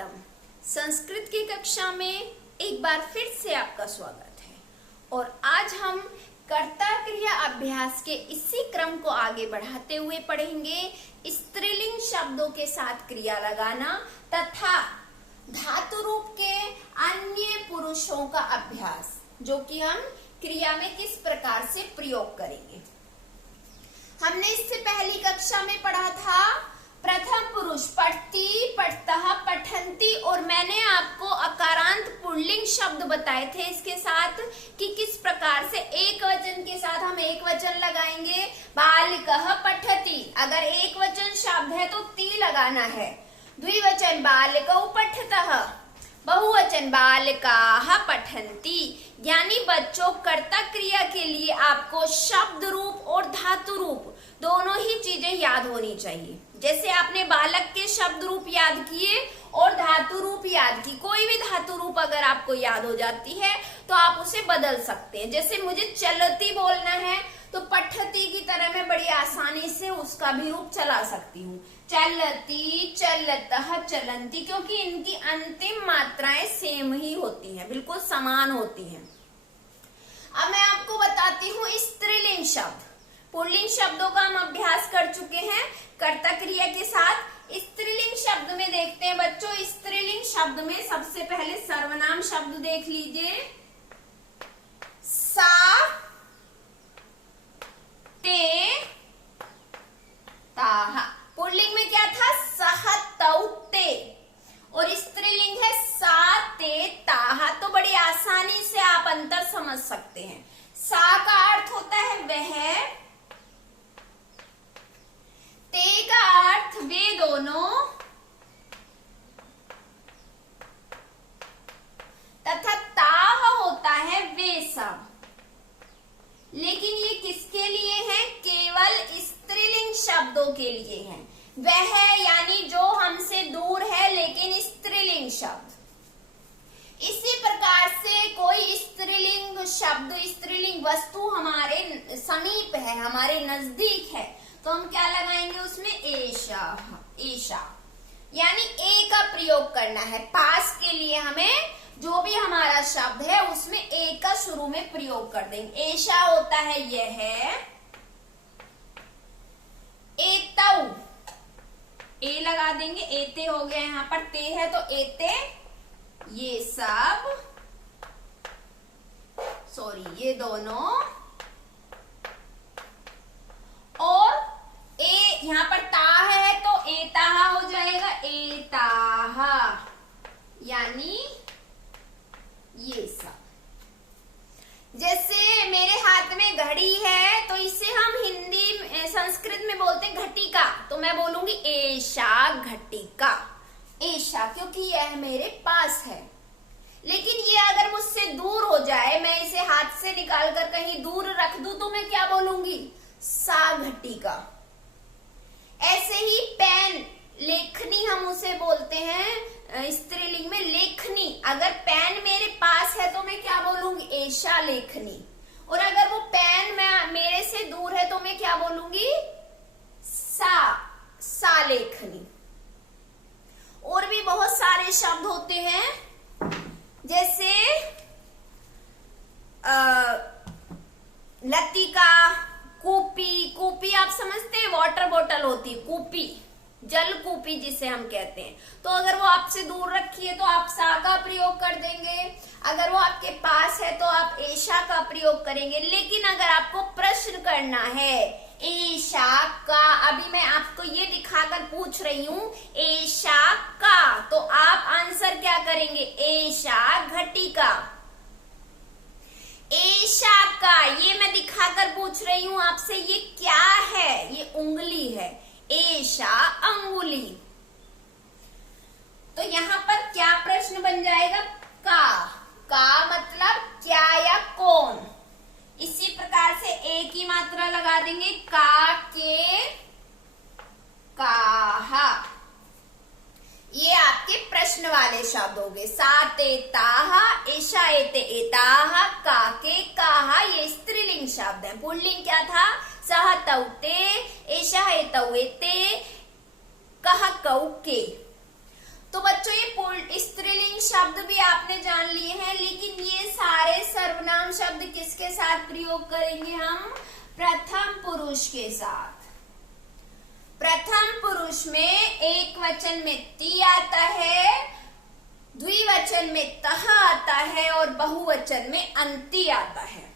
सुप्रभातम। संस्कृत की कक्षा में एक बार फिर से आपका स्वागत है और आज हम कर्ता क्रिया अभ्यास के इसी क्रम को आगे बढ़ाते हुए पढ़ेंगे स्त्रीलिंग शब्दों के साथ क्रिया लगाना तथा धातु रूप के अन्य पुरुषों का अभ्यास, जो कि हम क्रिया में किस प्रकार से प्रयोग करेंगे। हमने इससे पहली कक्षा में पढ़ा था प्रथम पुरुष पठती, पठतः, पठन्ति और मैंने आपको अकारांत पुल्लिंग शब्द बताए थे इसके साथ कि किस प्रकार से एक वचन के साथ हम एक वचन लगाएंगे। बालिकः पठति, अगर एक वचन शब्द है तो ती लगाना है। द्विवचन बालिकौ पठतः, बहुवचन बालिकाः पठन्ति। यानी बच्चों कर्ता क्रिया के लिए आपको शब्द रूप और धातु रूप दोनों ही चीजें याद होनी चाहिए। जैसे आपने बालक के शब्द रूप याद किए और धातु रूप याद की, कोई भी धातु रूप अगर आपको याद हो जाती है तो आप उसे बदल सकते हैं। जैसे मुझे चलती बोलना है तो पठती की तरह मैं बड़ी आसानी से उसका भी रूप चला सकती हूँ। चलती, चलतः, चलंती, क्योंकि इनकी अंतिम मात्राएं सेम ही होती हैं, बिल्कुल समान होती हैं। अब मैं आपको बताती हूँ स्त्रीलिंग शब्द। पुल्लिंग शब्दों का हम अभ्यास कर चुके हैं कर्ता क्रिया के साथ। स्त्रीलिंग शब्द में देखते हैं बच्चों। स्त्रीलिंग शब्द में सबसे पहले सर्वनाम शब्द देख लीजिए। सा, ते, ताः। पुल्लिंग में क्या था? सह, तौ, ते। और स्त्रीलिंग है सा, ते, ताः। तो बड़ी आसानी से आप अंतर समझ सकते हैं। सा का अर्थ होता है वह, ते का अर्थ वे दोनों, तथा ताः होता है वे सब। लेकिन ये किसके लिए है? केवल स्त्रीलिंग शब्दों के लिए है। वह यानी जो हमसे दूर है, लेकिन स्त्रीलिंग शब्द। इसी प्रकार से कोई स्त्रीलिंग शब्द, स्त्रीलिंग वस्तु हमारे समीप है, हमारे नजदीक है, तो हम क्या लगाएंगे उसमें? एषा, एषा। यानी ए का प्रयोग करना है। पास के लिए हमें जो भी हमारा शब्द है उसमें ए का शुरू में प्रयोग कर देंगे। एषा होता है यह, एतौ, ए लगा देंगे, एते हो गया, यहाँ पर ते है तो एते, ये सब, सॉरी ये दोनों, और ए यहाँ पर ताः है तो एताः हो जाएगा, एताः, यानी ये सब। जैसे मेरे हाथ में घड़ी है तो इसे हम हिंदी संस्कृत में बोलते हैं घटिका, तो मैं बोलूंगी एषा घटिका। एषा क्योंकि यह मेरे पास है। लेकिन ये अगर मुझसे दूर हो जाए, मैं इसे हाथ से निकाल कर कहीं दूर रख दूं तो मैं क्या बोलूंगी? सा घटिका। ऐसे ही पेन, लेखनी हम उसे बोलते हैं स्त्रीलिंग में लेखनी। अगर पेन मेरे पास है तो मैं क्या बोलूंगी? एषा लेखनी। और अगर वो पेन मेरे से दूर है तो मैं क्या बोलूंगी? सा लेखनी। और भी बहुत सारे शब्द होते हैं, जैसे लतिका, कूपी। कूपी आप समझते हैं, वाटर बॉटल होती है कूपी, जल कूपी जिसे हम कहते हैं। तो अगर वो आपसे दूर रखी है तो आप सा का प्रयोग कर देंगे। अगर वो आपके पास है तो आप एषा का प्रयोग करेंगे। लेकिन अगर आपको प्रश्न करना है एषा का, अभी मैं आपको ये दिखाकर पूछ रही हूँ एषा का, तो आप आंसर क्या करेंगे? एषा घटिका। एषा का, ये मैं दिखाकर पूछ रही हूँ आपसे, ये क्या है? ये उंगली है। एषा अंगुली। तो यहाँ पर क्या प्रश्न बन जाएगा? का मतलब क्या या कौन। इसी प्रकार से ए की मात्रा लगा देंगे, का, के, काः। ये आपके प्रश्न वाले शब्द हो गए। सा, ते, ताः, एषा, एते, एताः, का, के, काः, ये स्त्रीलिंग शब्द है। पुल्लिंग क्या था? सह, तौ, ते, एषा, एतौ, एते, कः, कौ, के। तो बच्चों ये शब्द भी आपने जान लिए हैं, लेकिन ये सारे सर्वनाम शब्द किसके साथ प्रयोग करेंगे हम? प्रथम पुरुष के साथ। प्रथम पुरुष में एक वचन में ती आता है, द्विवचन में तह आता है और बहुवचन में अंति आता है।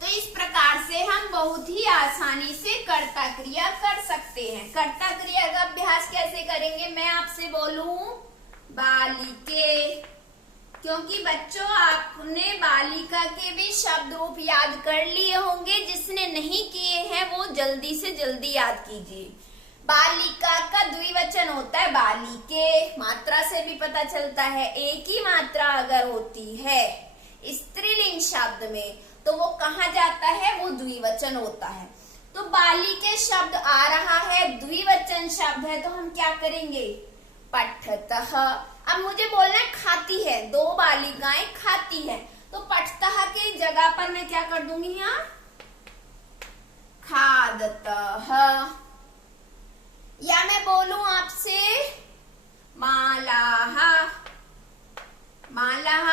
तो इस प्रकार से हम बहुत ही आसानी से कर्ता क्रिया कर सकते हैं। कर्ता क्रिया का अभ्यास कैसे करेंगे? मैं आपसे बोलूं बालिके, क्योंकि बच्चों आपने बालिका के भी शब्द रूप याद कर लिए होंगे। जिसने नहीं किए हैं वो जल्दी से जल्दी याद कीजिए। बालिका का द्विवचन होता है बालिके, मात्रा से भी पता चलता है। एक ही मात्रा अगर होती है स्त्रीलिंग शब्द में तो वो कहाँ जाता है? वो द्विवचन होता है। तो बालिके शब्द आ रहा है, द्विवचन शब्द है, तो हम क्या करेंगे? पठतः। अब मुझे बोलना है खाती है, दो बालिकाएं खाती है, तो पठतः की जगह पर मैं क्या कर दूंगी? यहाँ खादतः। या मैं बोलूं आपसे मालाः। मालाः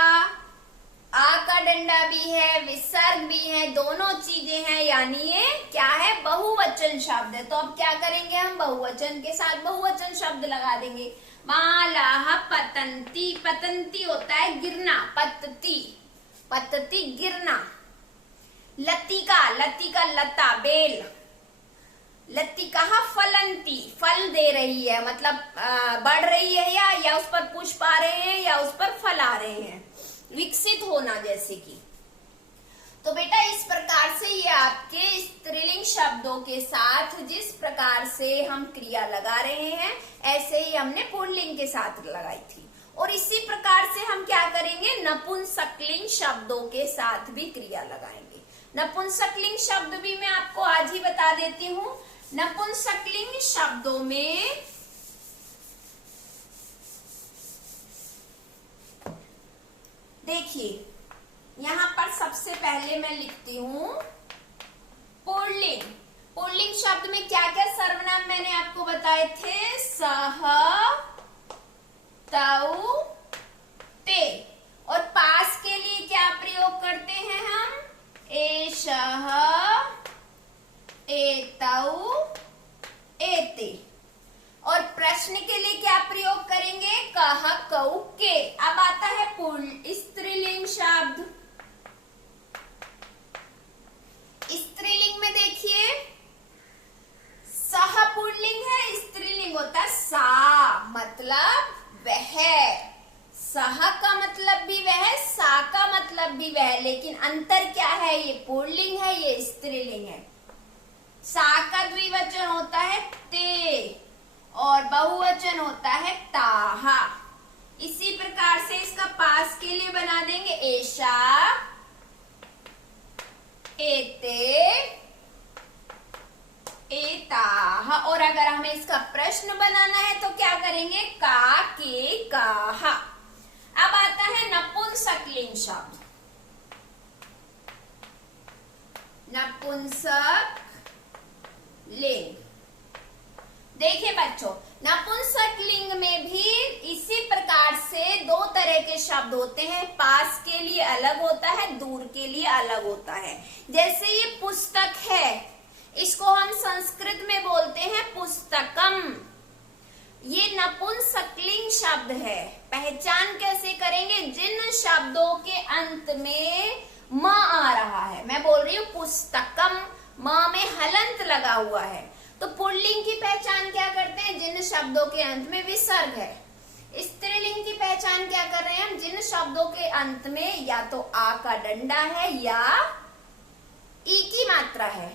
आ का डंडा भी है, विसर्ग भी है, दोनों चीजें हैं, यानी ये क्या है? बहुवचन शब्द है। तो अब क्या करेंगे हम? बहुवचन के साथ बहुवचन शब्द लगा देंगे। मालाः पतंती। पतंती होता है गिरना, पतती, पतती गिरना। लतिका, लतिका लता, बेल। लतिका फलंती, फल दे रही है, मतलब बढ़ रही है, या उस पर पुष्प आ रहे हैं या उस पर फल आ रहे हैं, विकसित होना जैसे कि। तो बेटा इस प्रकार से ये आपके स्त्रीलिंग शब्दों के साथ जिस प्रकार से हम क्रिया लगा रहे हैं, ऐसे ही हमने पुल्लिंग के साथ लगाई थी। और इसी प्रकार से हम क्या करेंगे? नपुंसकलिंग शब्दों के साथ भी क्रिया लगाएंगे। नपुंसकलिंग शब्द भी मैं आपको आज ही बता देती हूँ। नपुंसकलिंग शब्दों में देखिए, यहाँ पर सबसे पहले मैं लिखती हूँ पुल्लिंग। पुल्लिंग शब्द में क्या क्या सर्वनाम मैंने आपको बताए थे? सह, तौ, ते। और पास के लिए क्या प्रयोग करते हैं हम? एषः, एतौ, एते। और प्रश्न के लिए क्या प्रयोग करेंगे? कह, कौ, के। अब आता है स्त्रीलिंग शब्द। स्त्रीलिंग में देखिए, सह पुल्लिंग है, स्त्रीलिंग होता है सा, मतलब वह। सह का मतलब भी वह, सा का मतलब भी वह, लेकिन अंतर क्या है? ये पुल्लिंग है, ये स्त्रीलिंग है। सा का द्विवचन होता है ते और बहुवचन होता है ताहा। इसी प्रकार से इसका पास के लिए बना देंगे एषा, एते, एताहा। और अगर हमें इसका प्रश्न बनाना है तो क्या करेंगे? का, के, काहा। अब आता है नपुंसकलिंग शब्द। नपुंसक लिंग। देखिए बच्चों, नपुंसकलिंग में भी इसी प्रकार से दो तरह के शब्द होते हैं। पास के लिए अलग होता है, दूर के लिए अलग होता है। जैसे ये पुस्तक है, इसको हम संस्कृत में बोलते हैं पुस्तकम। ये नपुंसकलिंग शब्द है। पहचान कैसे करेंगे? जिन शब्दों के अंत में म आ रहा है। मैं बोल रही हूँ पुस्तकम, म में हलंत लगा हुआ है। तो पुल्लिंग की पहचान क्या करते हैं? जिन शब्दों के अंत में विसर्ग है। स्त्रीलिंग की पहचान क्या कर रहे हैं हम? जिन शब्दों के अंत में या तो आ का डंडा है या ई की मात्रा है।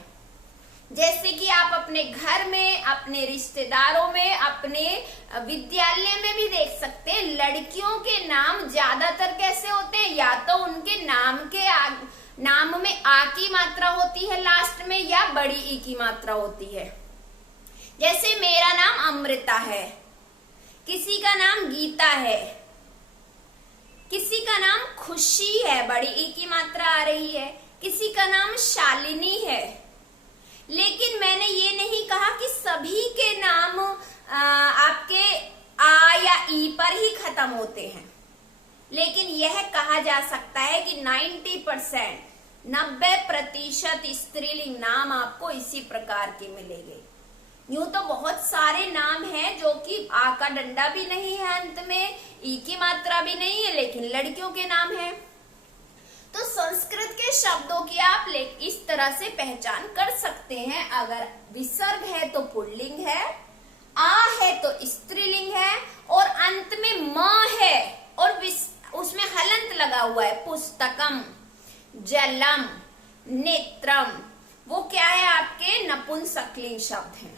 जैसे कि आप अपने घर में, अपने रिश्तेदारों में, अपने विद्यालय में भी देख सकते हैं, लड़कियों के नाम ज्यादातर कैसे होते हैं? या तो उनके नाम में आ की मात्रा होती है लास्ट में, या बड़ी ई की मात्रा होती है। जैसे मेरा नाम अमृता है, किसी का नाम गीता है, किसी का नाम खुशी है, बड़ी ई की मात्रा आ रही है, किसी का नाम शालिनी है। लेकिन मैंने ये नहीं कहा कि सभी के नाम आपके आ या ई पर ही खत्म होते हैं। लेकिन यह कहा जा सकता है कि 90% स्त्रीलिंग नाम आपको इसी प्रकार के मिलेंगे। यूं तो बहुत सारे नाम हैं जो कि आ का डंडा भी नहीं है, अंत में ई की मात्रा भी नहीं है, लेकिन लड़कियों के नाम है। तो संस्कृत के शब्दों की आप इस तरह से पहचान कर सकते हैं। अगर विसर्ग है तो पुल्लिंग है, आ है तो स्त्रीलिंग है, और अंत में म है और उसमें हलंत लगा हुआ है, पुस्तकम, जलम, नेत्रम, वो क्या है आपके नपुंसकलिंग शब्द हैं।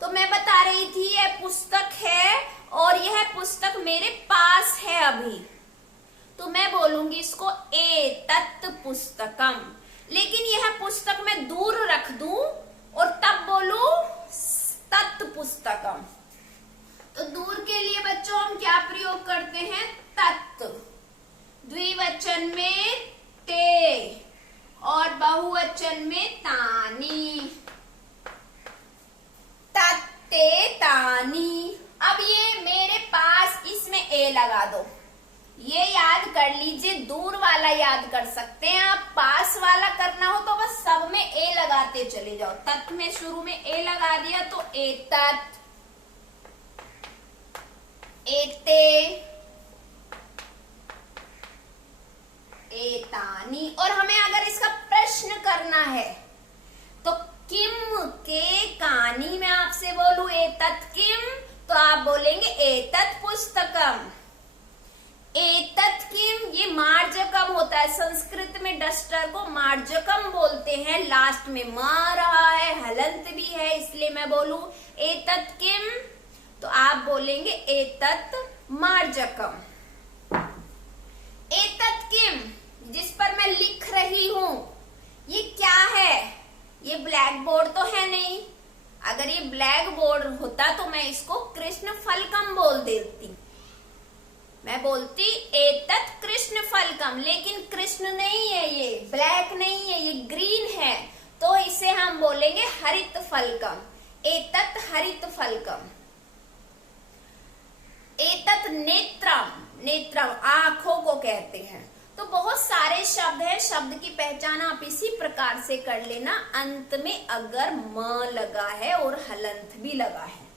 तो मैं बता रही थी यह पुस्तक है और यह पुस्तक मेरे पास है अभी, तो मैं बोलूंगी इसको एतत् पुस्तकम। लेकिन यह पुस्तक मैं दूर रख दूं और तब बोलूं तत् पुस्तकम। तो दूर के लिए बच्चों हम क्या प्रयोग करते हैं, तत्। द्विवचन में ते और बहुवचन में तानी, तत्ते तानी। अब ये मेरे पास, इसमें ए लगा दो, ये याद कर लीजिए। दूर वाला याद कर सकते हैं आप, पास वाला करना हो तो बस सब में ए लगाते चले जाओ। तत् में शुरू में ए लगा दिया तो एतत्, एते, एतानी। और हमें अगर इसका प्रश्न करना है तो किम के कानी में आपसे बोलूं एतत् किम, तो आप बोलेंगे एतत् पुस्तकम। एतत् किम, ये मार्जकम होता है, संस्कृत में डस्टर को मार्जकम बोलते हैं। लास्ट में म रहा है, हलंत भी है, इसलिए मैं बोलूं एतत् किम, तो आप बोलेंगे एतत् मार्जकम। एतत् किम, जिस पर मैं लिख रही हूं, ये क्या है, ये ब्लैक बोर्ड तो है नहीं। अगर ये ब्लैक बोर्ड होता तो मैं इसको कृष्ण फलकम बोल देती, मैं बोलती एतत् कृष्ण फलकम, लेकिन कृष्ण नहीं है, ये ब्लैक नहीं है, ये ग्रीन है, तो इसे हम बोलेंगे हरित फलकम, एतत् हरित फलकम। एतत् नेत्रम, नेत्रम आंखों को कहते हैं। तो बहुत सारे शब्द हैं, शब्द की पहचान आप इसी प्रकार से कर लेना, अंत में अगर म लगा है और हलंत भी लगा है।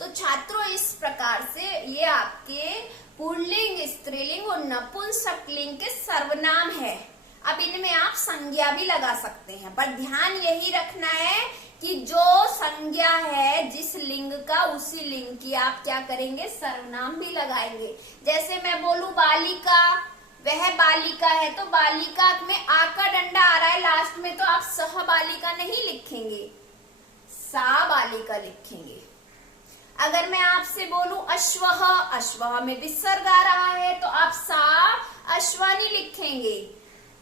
तो छात्रों इस प्रकार से ये आपके पुल्लिंग, स्त्रीलिंग और नपुंसकलिंग के सर्वनाम है। अब इनमें आप संज्ञा भी लगा सकते हैं, पर ध्यान यही रखना है कि जो संज्ञा है जिस लिंग का, उसी लिंग की आप क्या करेंगे, सर्वनाम भी लगाएंगे। जैसे मैं बोलूं बालिका, वह बालिका है, तो बालिका में आ का डंडा आ रहा है लास्ट में, तो आप सह बालिका नहीं लिखेंगे, सा बालिका लिखेंगे। अगर मैं आपसे बोलूं अश्वः, अश्वः में विसर्ग आ रहा है, तो आप सा अश्वानी लिखेंगे।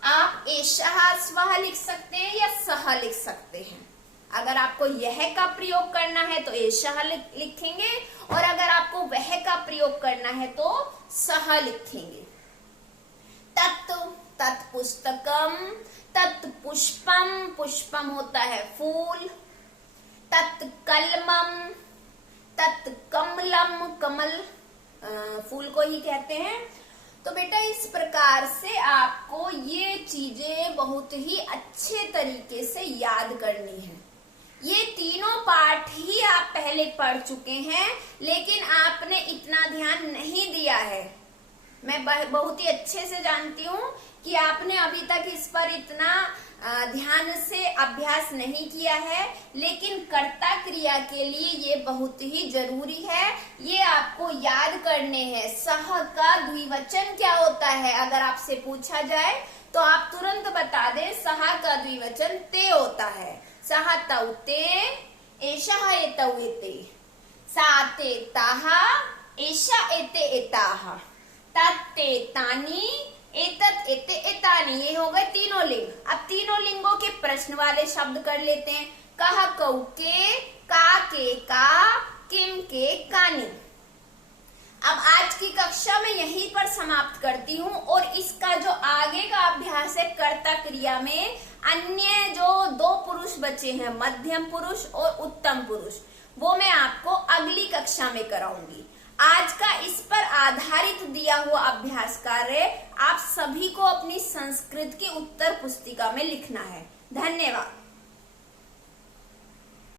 आप एषः स्वः लिख सकते हैं या सह लिख सकते हैं। अगर आपको यह का प्रयोग करना है तो एषः लिखेंगे, और अगर आपको वह का प्रयोग करना है तो सह लिखेंगे। तत्, तत् पुस्तकम, तत् पुष्पम, पुष्पम होता है फूल, तत् कलमम, तत् कमलम, कमल फूल को ही कहते हैं। तो बेटा इस प्रकार से आपको ये चीजें बहुत ही अच्छे तरीके से याद करनी है। ये तीनों पाठ ही आप पहले पढ़ चुके हैं, लेकिन आपने इतना ध्यान नहीं दिया है। मैं बहुत ही अच्छे से जानती हूँ कि आपने अभी तक इस पर इतना ध्यान से अभ्यास नहीं किया है, लेकिन कर्ता क्रिया के लिए ये बहुत ही जरूरी है। ये आपको याद करने हैं। सह का द्विवचन क्या होता है, अगर आपसे पूछा जाए तो आप तुरंत बता दें, सह का द्विवचन ते होता है। सह तौ ते, एषः एतौ एते, सा ते ताः, एषा एते एताः, तत्ते तानि, एतत् एते एतानि। ये हो गए तीनों लिंग। अब तीनों लिंगों के प्रश्न वाले शब्द कर लेते हैं। कह कौ के, का के का, किम के कानि। अब आज की कक्षा में यहीं पर समाप्त करती हूँ, और इसका जो आगे का अभ्यास है कर्ता क्रिया में अन्य जो दो पुरुष बचे हैं, मध्यम पुरुष और उत्तम पुरुष, वो मैं आपको अगली कक्षा में कराऊंगी। आज का इस पर आधारित दिया दिया हुआ अभ्यास कार्य आप सभी को अपनी संस्कृत की उत्तर पुस्तिका में लिखना है। धन्यवाद।